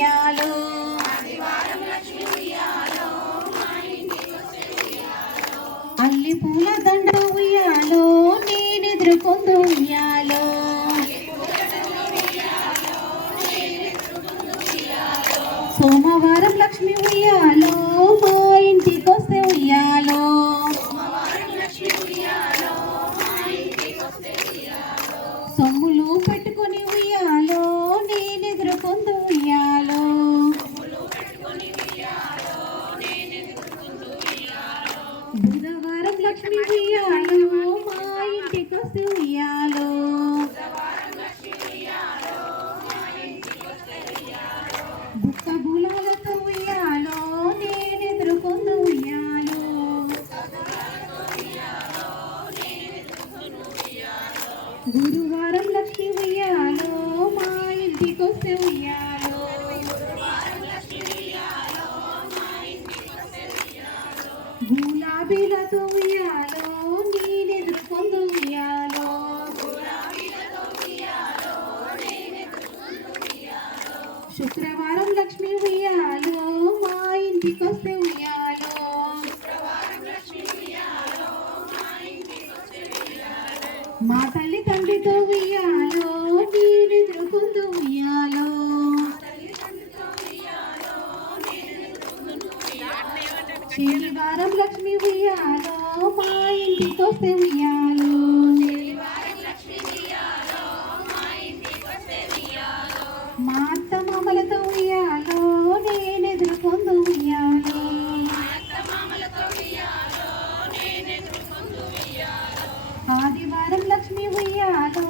ఉయ్యాలో. అల్లి పూల దండ ఉయ్యాలో నేనెదుర్కొందు ఉయ్యాలో. సోమవారం లక్ష్మి ఉయ్యాలో. బుధవారం లక్ష్మి ఉయ్యాలో మా ఇంటికొస్తే ఉయ్యాలో బుక్క బులాలతో ఉయ్యాలో నేనెదుర్కొందు ఉయ్యాలో. గురువారం లక్ష్మి ఉయ్యాలో మా ఇంటికొస్తే ఉయ్యాలో. గులాబీలతో ఉయ్యాలో నేనెదుర్కొందు ఉయ్యాలో. శుక్రవారం లక్ష్మి ఉయ్యాలో మా ఇంటికొస్తే ఉయ్యాలో. మా తల్లి శనివారం లక్ష్మి ఉయ్యాలో మా ఇంటికొస్తే ఉయ్యాలో. మా అత్త మామలతో ఉయ్యాలో నేనెదుర్కొందు ఉయ్యాలో. ఆదివారం లక్ష్మి ఉయ్యాలో